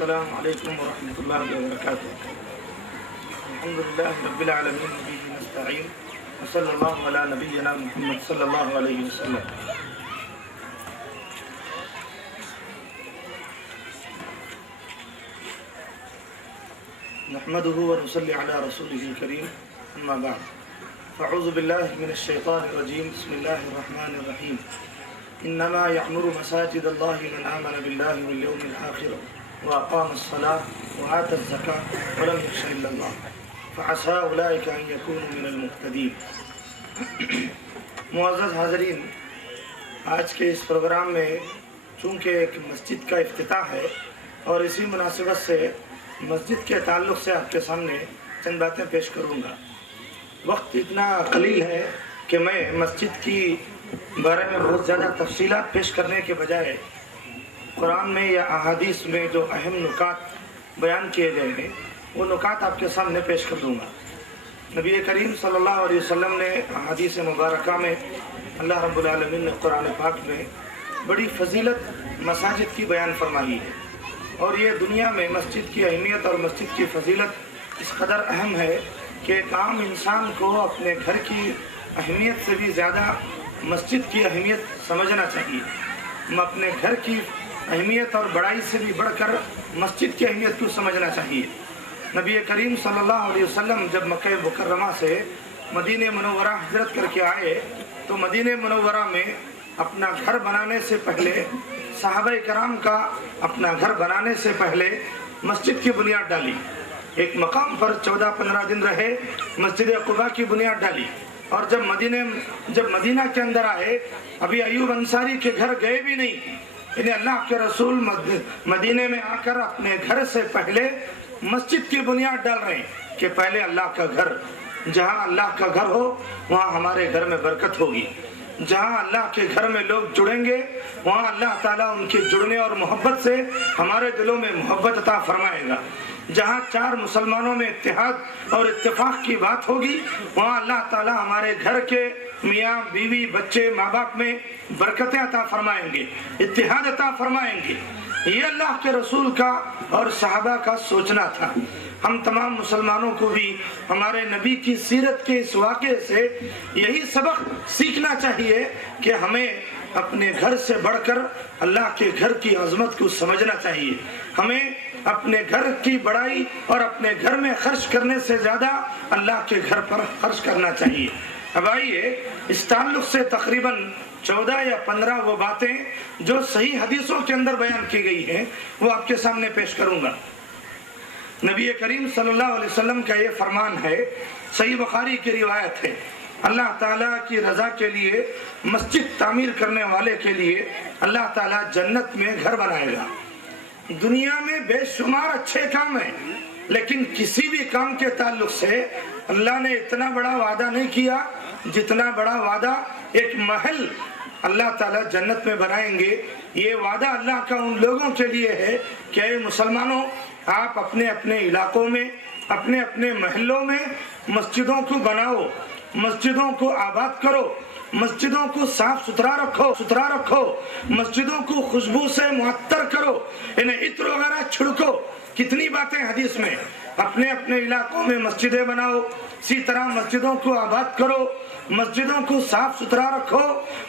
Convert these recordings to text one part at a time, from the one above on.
السلام علیکم ورحمۃ اللہ وبرکاتہ. الحمدللہ رب العالمین وبہ نستعین وصلی اللہ علی نبینا محمد صلی اللہ علیہ وسلم. نحمده ونصلی علی رسوله الکریم. اما بعد فاعوذ باللہ من الشیطان الرجیم. بسم اللہ الرحمن الرحیم. انما یعمر مساجد اللہ من آمن باللہ والیوم الآخر واقام الصلاة وآتى الزکاة ولم یخش الا اللہ فعسى اولئک ان یکونوا من المہتدین. معزز حاضرین، آج کے اس پروگرام میں چونکہ ایک مسجد کا افتتاح ہے اور اسی مناسبت سے مسجد کے تعلق سے آپ کے سامنے چند باتیں پیش کروں گا. وقت اتنا قلیل ہے کہ میں مسجد کی بارے میں بہت زیادہ تفصیلات پیش کرنے کے بجائے قرآن میں یا احادیث میں جو اہم نکات بیان کیے گئے ہیں وہ نکات آپ کے سامنے پیش کر دوں گا. نبی کریم صلی اللہ علیہ وسلم نے احادیث مبارکہ میں اللہ رب العالمین نے قرآن پاک میں بڑی فضیلت مساجد کی بیان فرمائی ہے، اور یہ دنیا میں مسجد کی اہمیت اور مسجد کی فضیلت اس قدر اہم ہے کہ ایک عام انسان کو اپنے گھر کی اہمیت سے بھی زیادہ مسجد کی اہمیت سمجھنا چاہیے. اپنے گھر کی اہمیت اور بڑائی سے بھی بڑھ کر مسجد کی اہمیت کو سمجھنا چاہیے. نبی کریم صلی اللہ علیہ وسلم جب مکہ مکرمہ سے مدینہ منورہ ہجرت کر کے آئے تو مدینہ منورہ میں اپنا گھر بنانے سے پہلے صحابہ کرام کا اپنا گھر بنانے سے پہلے مسجد کی بنیاد ڈالی. ایک مقام پر 14-15 دن رہے، مسجد قباء کی بنیاد ڈالی، اور جب مدینہ کے اندر آئے ابھی ایوب انصاری کے گھر گئے بھی نہیں. یعنی اللہ کے رسول مدینہ میں آ کر اپنے گھر سے پہلے مسجد کی بنیاد ڈال رہے ہیں کہ پہلے اللہ کا گھر، جہاں اللہ کا گھر ہو وہاں ہمارے گھر میں برکت ہوگی. جہاں اللہ کے گھر میں لوگ جڑیں گے وہاں اللہ تعالیٰ ان کے جڑنے اور محبت سے ہمارے دلوں میں محبت عطا فرمائے گا. جہاں 4 مسلمانوں میں اتحاد اور اتفاق کی بات ہوگی وہاں اللہ تعالیٰ ہمارے گھر کے میاں بیوی بچے ماں باپ میں برکتیں عطا فرمائیں گے، اتحاد عطا فرمائیں گے. یہ اللہ کے رسول کا اور صحابہ کا سوچنا تھا. ہم تمام مسلمانوں کو بھی ہمارے نبی کی سیرت کے اس واقعے سے یہی سبق سیکھنا چاہیے کہ ہمیں اپنے گھر سے بڑھ کر اللہ کے گھر کی عظمت کو سمجھنا چاہیے. ہمیں اپنے گھر کی بڑائی اور اپنے گھر میں خرچ کرنے سے زیادہ اللہ کے گھر پر خرچ کرنا چاہیے. اب آئیے اس تعلق سے تقریباً 14 یا 15 وہ باتیں جو صحیح حدیثوں کے اندر بیان کی گئی ہیں وہ آپ کے سامنے پیش کروں گا. نبی کریم صلی اللہ علیہ وسلم کا یہ فرمان ہے، صحیح بخاری کی روایت ہے، اللہ تعالیٰ کی رضا کے لیے مسجد تعمیر کرنے والے کے لیے اللہ تعالیٰ جنت میں گھر بنائے گا. دنیا میں بے شمار اچھے کام ہیں، لیکن کسی بھی کام کے تعلق سے اللہ نے اتنا بڑا وعدہ نہیں کیا جتنا بڑا وعدہ ایک محل اللہ تعالیٰ جنت میں بنائیں گے. یہ وعدہ اللہ کا ان لوگوں کے لیے ہے کہ اے مسلمانوں، آپ اپنے اپنے علاقوں میں اپنے اپنے محلوں میں مسجدوں کو بناؤ، مسجدوں کو آباد کرو، مسجدوں کو صاف ستھرا رکھو، مسجدوں کو خوشبو سے معطر کرو، انہیں عطر وغیرہ چھڑکو. کتنی باتیں حدیث میں. اپنے اپنے علاقوں میں مسجدیں بناؤ، اسی طرح مسجدوں کو آباد کرو، مسجدوں کو صاف ستھرا رکھو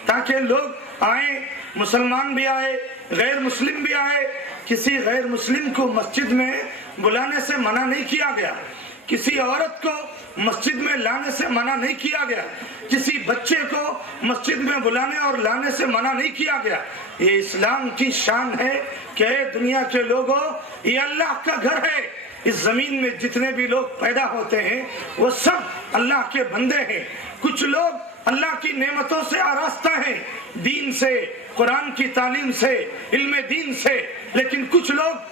تاکہ لوگ آئیں، مسلمان بھی آئے، غیر مسلم بھی آئے. کسی غیر مسلم کو مسجد میں بلانے سے منع نہیں کیا گیا، کسی عورت کو مسجد میں لانے سے منع نہیں کیا گیا، کسی بچے کو مسجد میں بلانے اور لانے سے منع نہیں کیا گیا. یہ اسلام کی شان ہے کہ دنیا کے لوگوں، یہ اللہ کا گھر ہے. اس زمین میں جتنے بھی لوگ پیدا ہوتے ہیں وہ سب اللہ کے بندے ہیں. کچھ لوگ اللہ کی نعمتوں سے آراستہ ہیں، دین سے، قرآن کی تعلیم سے، علم دین سے، لیکن کچھ لوگ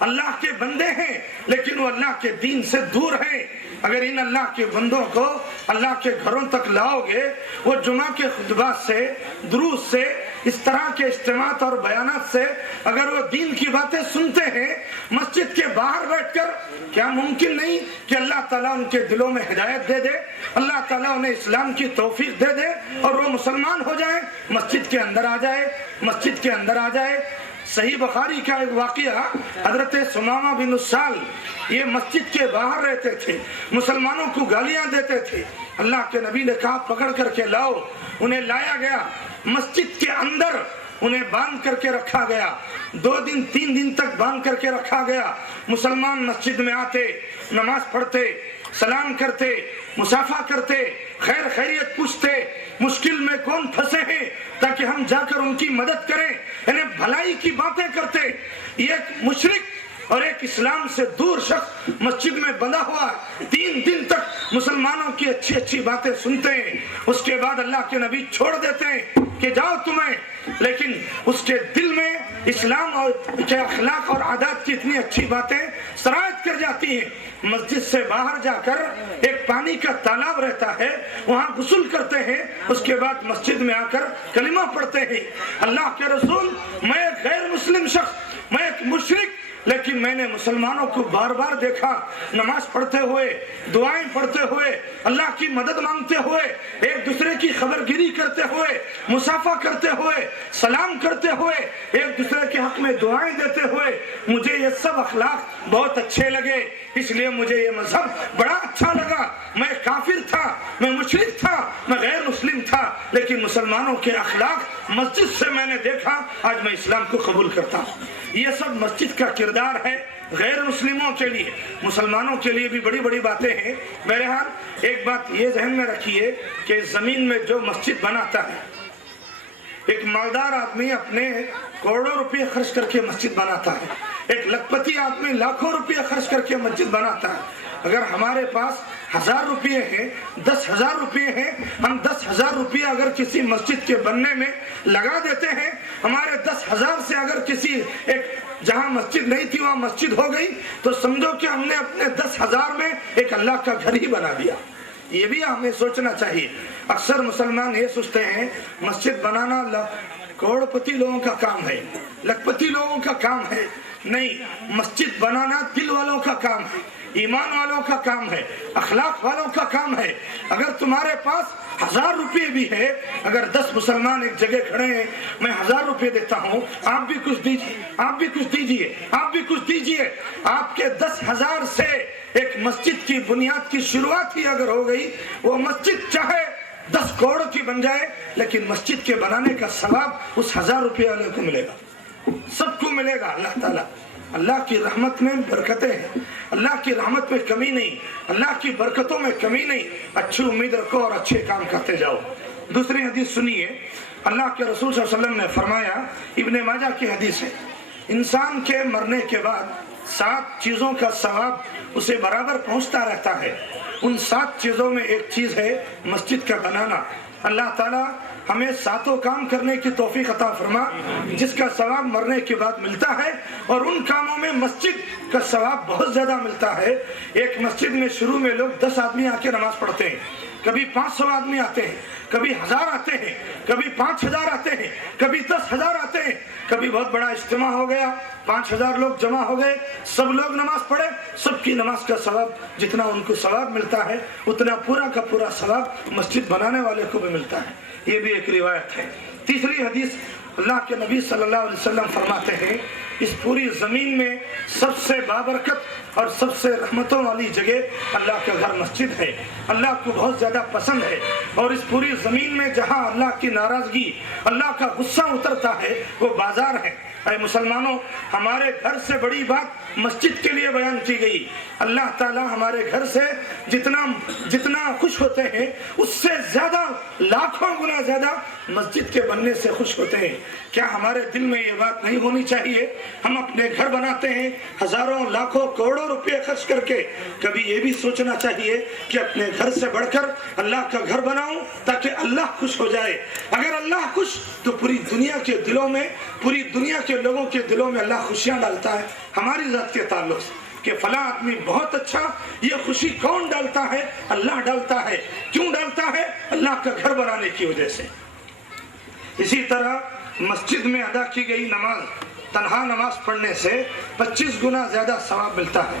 اللہ کے بندے ہیں لیکن وہ اللہ کے دین سے دور ہیں. اگر ان اللہ کے بندوں کو اللہ کے گھروں تک لاؤ گے، وہ جمعہ کے خطبات سے، دروس سے، اس طرح کے اجتماعات اور بیانات سے اگر وہ دین کی باتیں سنتے ہیں مسجد کے باہر بیٹھ کر، کیا ممکن نہیں کہ اللہ تعالیٰ ان کے دلوں میں ہدایت دے دے، اللہ تعالیٰ انہیں اسلام کی توفیق دے دے اور وہ مسلمان ہو جائے، مسجد کے اندر آ جائے، مسجد کے اندر آ جائے. صحیح بخاری کا ایک واقعہ، حضرت سمامہ بن اسال یہ مسجد کے باہر رہتے تھے، مسلمانوں کو گالیاں دیتے تھے۔ اللہ کے نبی نے کہا پکڑ کر کے لاؤ، انہیں لایا گیا، مسجد کے اندر انہیں باندھ کر کے رکھا گیا، 2 دن 3 دن تک باندھ کر کے رکھا گیا۔ مسلمان مسجد میں آتے، نماز پڑھتے، سلام کرتے، مصافحہ کرتے، خیر خیریت پوچھتے، مشکل میں کون پھنسے ہیں تاکہ ہم جا کر ان کی مدد کریں، یعنی بھلائی کی باتیں کرتے۔ یہ ایک مشرک اور ایک اسلام سے دور شخص مسجد میں بندہ ہوا، 3 دن تک مسلمانوں کی اچھی اچھی باتیں سنتے ہیں، اس کے بعد اللہ کے نبی چھوڑ دیتے ہیں کہ جاؤ تمہیں، لیکن اس کے دل میں اسلام اور کے اخلاق اور عادات کی اتنی اچھی باتیں سرایت کر جاتی ہیں۔ مسجد سے باہر جا کر ایک پانی کا تالاب رہتا ہے، وہاں غسل کرتے ہیں، اس کے بعد مسجد میں آ کر کلمہ پڑھتے ہیں۔ اللہ کے رسول، میں ایک غیر مسلم شخص، میں ایک مشرک، لیکن میں نے مسلمانوں کو بار بار دیکھا نماز پڑھتے ہوئے، دعائیں پڑھتے ہوئے، اللہ کی مدد مانگتے ہوئے، ایک دوسرے کی خبرگیری کرتے ہوئے، مصافحہ کرتے ہوئے، سلام کرتے ہوئے، ایک دوسرے کے حق میں دعائیں دیتے ہوئے۔ مجھے یہ سب اخلاق بہت اچھے لگے، اس لیے مجھے یہ مذہب بڑا اچھا لگا۔ میں کافر تھا، میں مشرک تھا، میں غیر مسلم تھا، لیکن مسلمانوں کے اخلاق مسجد سے میں نے دیکھا، آج میں اسلام کو قبول کرتا ہوں۔ یہ سب مسجد کا کردار ہے غیر مسلموں کے لیے۔ مسلمانوں کے لیے بھی بڑی بڑی باتیں ہیں۔ بہرحال ایک بات یہ ذہن میں رکھیے کہ زمین میں جو مسجد بناتا ہے، ایک مالدار آدمی اپنے کروڑوں روپے خرچ کر کے مسجد بناتا ہے، ایک لکھپتی آدمی لاکھوں روپے خرچ کر کے مسجد بناتا ہے۔ اگر ہمارے پاس 1000 روپے ہیں، 10,000 روپے ہیں، ہم 10,000 روپے اگر کسی مسجد کے بننے میں لگا دیتے ہیں، ہمارے 10,000 سے اگر کسی ایک جہاں مسجد نہیں تھی وہاں مسجد ہو گئی، تو سمجھو کہ ہم نے اپنے 10,000 میں ایک اللہ کا گھر ہی بنا دیا۔ یہ بھی ہمیں سوچنا چاہیے۔ اکثر مسلمان یہ سوچتے ہیں مسجد بنانا کروڑ پتی لوگوں کا کام ہے، لکھپتی لوگوں کا کام ہے۔ نہیں، مسجد بنانا دل والوں کا کام ہے، ایمان والوں کا کام ہے، اخلاق والوں کا کام ہے۔ اگر تمہارے پاس 1000 روپے بھی ہے، اگر 10 مسلمان ایک جگہ کھڑے ہیں، میں 1000 روپے دیتا ہوں، آپ بھی کچھ دیجیے، آپ بھی کچھ دیجیے، آپ بھی کچھ دیجیے، آپ کے 10,000 سے ایک مسجد کی بنیاد کی شروعات ہی اگر ہو گئی، وہ مسجد چاہے 10 کروڑ کی بن جائے، لیکن مسجد کے بنانے کا ثواب اس 1000 روپے والے کو ملے گا، سب کو ملے گا۔ اللہ تعالیٰ، اللہ کی رحمت میں برکتیں ہیں، اللہ کی رحمت میں کمی نہیں، اللہ کی برکتوں میں کمی نہیں۔ اچھی امید رکھو اور اچھے کام کرتے جاؤ۔ دوسری حدیث سنیے، اللہ کے رسول صلی اللہ علیہ وسلم نے فرمایا، ابن ماجہ کی حدیث ہے، انسان کے مرنے کے بعد 7 چیزوں کا ثواب اسے برابر پہنچتا رہتا ہے۔ ان 7 چیزوں میں ایک چیز ہے مسجد کا بنانا۔ اللہ تعالیٰ ہمیں 7 کام کرنے کی توفیق عطا فرما جس کا ثواب مرنے کے بعد ملتا ہے، اور ان کاموں میں مسجد کا ثواب بہت زیادہ ملتا ہے۔ ایک مسجد میں شروع میں لوگ 10 آدمی آ کے نماز پڑھتے ہیں، کبھی 500 آدمی آتے ہیں، کبھی 1000 آتے ہیں، کبھی 5000 آتے ہیں، کبھی 10,000 آتے ہیں، کبھی بہت بڑا اجتماع ہو گیا، 5000 لوگ جمع ہو گئے، سب لوگ نماز پڑھے، سب کی نماز کا ثواب جتنا ان کو ثواب ملتا ہے اتنا پورا کا پورا ثواب مسجد بنانے والے کو بھی ملتا ہے۔ یہ بھی ایک روایت ہے۔ تیسری حدیث، اللہ کے نبی صلی اللہ علیہ وسلم فرماتے ہیں، اس پوری زمین میں سب سے بابرکت اور سب سے رحمتوں والی جگہ اللہ کا گھر مسجد ہے، اللہ کو بہت زیادہ پسند ہے، اور اس پوری زمین میں جہاں اللہ کی ناراضگی، اللہ کا غصہ اترتا ہے وہ بازار ہے۔ اے مسلمانوں، ہمارے گھر سے بڑی بات مسجد کے لیے بیان کی گئی۔ اللہ تعالیٰ ہمارے گھر سے جتنا خوش ہوتے ہیں اس سے زیادہ، لاکھوں گنا زیادہ مسجد کے بننے سے خوش ہوتے ہیں۔ کیا ہمارے دل میں یہ بات نہیں ہونی چاہیے؟ ہم اپنے گھر بناتے ہیں ہزاروں لاکھوں کروڑوں روپے خرچ کر کے، کبھی یہ بھی سوچنا چاہیے کہ اپنے گھر سے بڑھ کر اللہ کا گھر بناؤں تاکہ اللہ خوش ہو جائے۔ اگر اللہ خوش تو پوری دنیا کے دلوں میں، پوری دنیا کے لوگوں کے دلوں میں اللہ خوشیاں ڈالتا ہے ہماری ذات کے تعلق سے کہ فلاں آدمی بہت اچھا۔ یہ خوشی کون ڈالتا ہے؟ اللہ ڈالتا ہے۔ کیوں ڈالتا ہے؟ اللہ کا گھر بنانے کی وجہ سے۔ اسی طرح مسجد میں ادا کی گئی نماز، تنہا نماز پڑھنے سے 25 گنا زیادہ ثواب ملتا ہے۔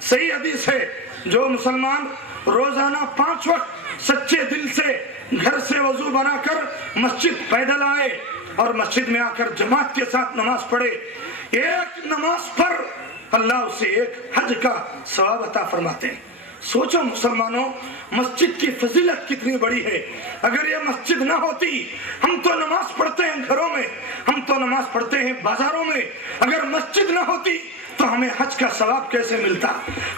صحیح حدیث ہے، جو مسلمان روزانہ 5 وقت سچے دل سے گھر سے وضو بنا کر مسجد پیدل آئے اور مسجد میں آ کر جماعت کے ساتھ نماز پڑھے، ایک نماز پر اللہ اسے ایک حج کا ثواب عطا فرماتے ہیں۔ سوچو مسلمانوں، مسجد کی فضیلت کتنی بڑی ہے۔ اگر یہ مسجد نہ ہوتی، ہم تو نماز پڑھتے ہیں گھروں میں، ہم تو نماز پڑھتے ہیں بازاروں میں، اگر مسجد نہ ہوتی تو ہمیں حج کا ثواب کیسے ملتا؟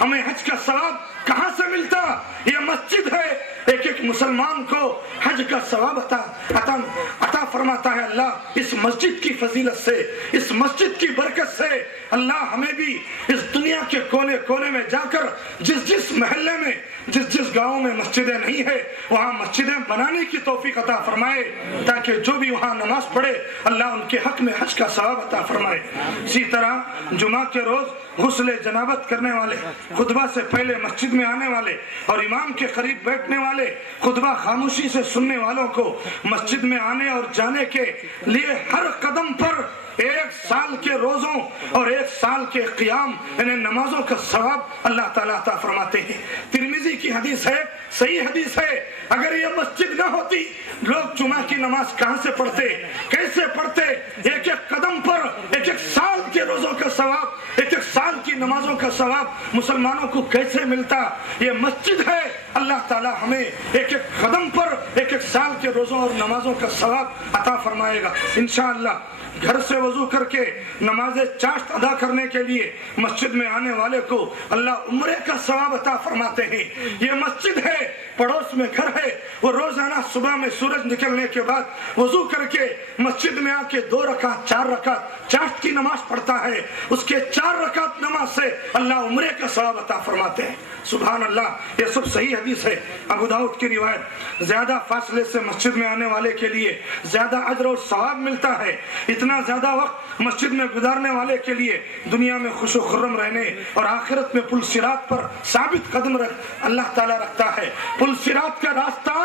ہمیں حج کا ثواب کہاں سے ملتا؟ یہ مسجد ہے، ایک ایک مسلمان کو حج کا ثواب عطا فرماتا ہے اللہ۔ اس مسجد کی فضیلت سے، اس مسجد کی برکت سے اللہ ہمیں بھی اس دنیا کے کونے کونے میں جا کر جس محلے میں، جس گاؤں میں مسجدیں نہیں ہے، وہاں مسجدیں بنانے کی توفیق عطا فرمائے، تاکہ جو بھی وہاں نماز پڑھے اللہ ان کے حق میں حج کا ثواب عطا فرمائے۔ اسی طرح جمعہ کے روز غسل جنابت کرنے والے، خطبہ سے پہلے مسجد میں آنے والے اور امام کے قریب بیٹھنے والے، خطبہ خاموشی سے سننے والوں کو مسجد میں آنے اور جانے کے لیے ہر قدم پر 1 سال کے روزوں اور 1 سال کے قیام یعنی نمازوں کا ثواب اللہ تعالیٰ عطا فرماتے ہیں۔ ترمذی کی حدیث ہے، صحیح حدیث ہے، اگر یہ مسجد نہ ہوتی لوگ جمعہ کی نماز کہاں سے پڑھتے، کیسے پڑھتے؟ ایک ایک قدم پر 1 سال کے روزوں کا ثواب، 1 سال کی نمازوں کا ثواب مسلمانوں کو کیسے ملتا؟ یہ مسجد ہے، اللہ تعالیٰ ہمیں 1 قدم پر 1 سال کے روزوں اور نمازوں کا ثواب عطا فرمائے گا انشاءاللہ۔ گھر سے وضو کر کے نماز چاشت ادا کرنے کے لیے مسجد میں آنے والے کو اللہ عمرے کا ثواب عطا فرماتے ہیں۔ یہ مسجد ہے، پڑوس میں گھر ہے، وہ روزانہ صبح میں سورج نکلنے کے بعد وضو کر کے مسجد میں آ کے 2 رکعت 4 رکعت چاشت کی نماز پڑھتا ہے، اس کے 4 رکعت نماز سے اللہ عمرے کا ثواب عطا فرماتے ہیں۔ سبحان اللہ، یہ سب صحیح حدیث ہے، ابو داؤد کی روایت۔ زیادہ فاصلے سے مسجد میں آنے والے کے لیے زیادہ اجر اور ثواب ملتا ہے۔ اتنا زیادہ وقت مسجد میں گزارنے والے کے لیے دنیا میں خوش و خرم رہنے اور آخرت میں پل صراط پر ثابت قدم اللہ تعالیٰ رکھتا ہے۔ پل صراط کا راستہ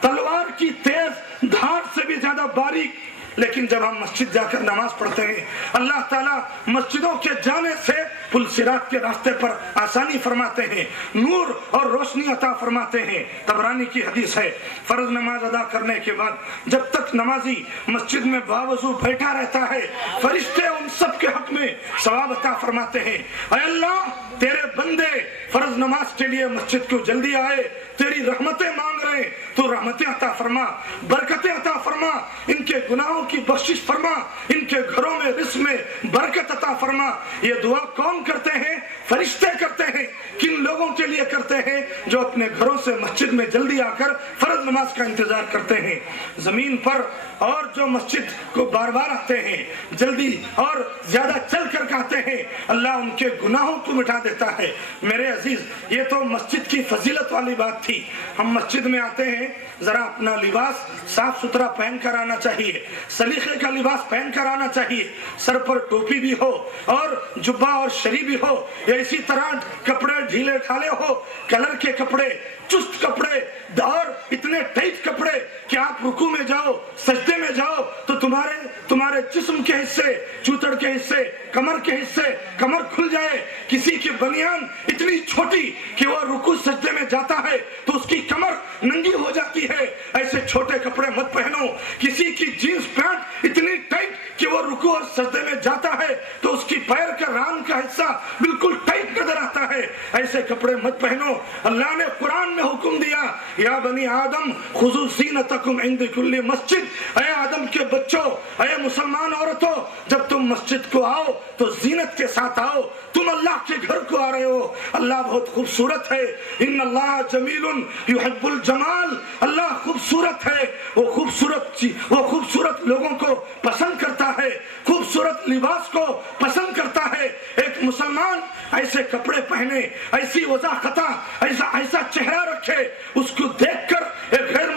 تلوار کی تیز دھار سے بھی زیادہ باریک، لیکن جب ہم مسجد جا کر نماز پڑھتے ہیں اللہ تعالیٰ مسجدوں کے جانے سے پل صراط کے راستے پر آسانی فرماتے ہیں، نور اور روشنی عطا فرماتے ہیں۔ طبرانی کی حدیث ہے، فرض نماز ادا کرنے کے بعد جب تک نمازی مسجد میں باوضو بیٹھا رہتا ہے فرشتے ان سب کے حق میں ثواب عطا فرماتے ہیں۔ اے اللہ، تیرے بندے فرض نماز کے لیے مسجد کو جلدی آئے، تیری رحمتیں مانگ رہے ہیں، تو رحمتیں عطا فرما، برکتیں عطا فرما، ان کے گناہوں کی بخشش فرما، ان کے گھروں میں رزق میں برکت عطا فرما۔ یہ دعا کون کرتے ہیں؟ فرشتے کرتے ہیں۔ کن لوگوں کے لیے کرتے ہیں؟ جو اپنے گھروں سے مسجد میں جلدی آ کر فرض نماز کا انتظار کرتے ہیں۔ زمین پر اور جو مسجد کو بار بار آتے ہیں، جلدی اور زیادہ چل کر آتے ہیں، اللہ ان کے گناہوں کو مٹا دیتا ہے۔ میرے عزیز، یہ تو مسجد کی فضیلت والی بات تھی۔ ہم مسجد میں آتے ہیں، ذرا اپنا لباس صاف ستھرا پہن کر آنا چاہیے، سلیقے کا لباس پہن کر آنا چاہیے، سر پر ٹوپی بھی ہو اور جبہ اور شری بھی ہو، یا اسی طرح کپڑے ڈھیلے ڈھالے ہو، کلر کے کپڑے، چست کپڑے اور اتنے ٹائٹ کپڑے کہ آپ رکوع میں جاؤ، سجدے میں جاؤ تو تمہارے جسم کے حصے، چوتڑ کے حصے، کمر کے حصے، کمر کھل جائے۔ کسی کی بنیان اتنی چھوٹی کہ وہ رکوع سجدے میں جاتا ہے تو اس کی کمر ننگی ہو جاتی ہے، ایسے چھوٹے کپڑے مت پہنو۔ کسی کی جینس پینٹ اتنی ٹائٹ کہ وہ رکوع اور سجدے میں جاتا ہے تو اس کی پیر کا ران کا حصہ بالکل ٹائٹ نظر آتا ہے، ایسے کپڑے مت پہنو۔ اللہ نے قرآن میں حکم دیا، یا بنی آدم خذوا زینتکم عند کل مسجد، اے آدم کے بچوں، اے مسلمان عورتوں، جب تم مسجد کو آؤ تو زینت کے ساتھ آؤ۔ تم اللہ کے گھر کو آ رہے ہو، اللہ بہت خوبصورت ہے، ان اللہ جمیل یحب الجمال، اللہ خوبصورت ہے، وہ خوبصورت لوگوں کو پسند کرتا ہے، خوبصورت لباس کو پسند کرتا ہے۔ ایک مسلمان ایسے کپڑے پہنے، ایسی وضاحت، ایسا چہرہ رکھے، اس کو دیکھ کر ایک غیر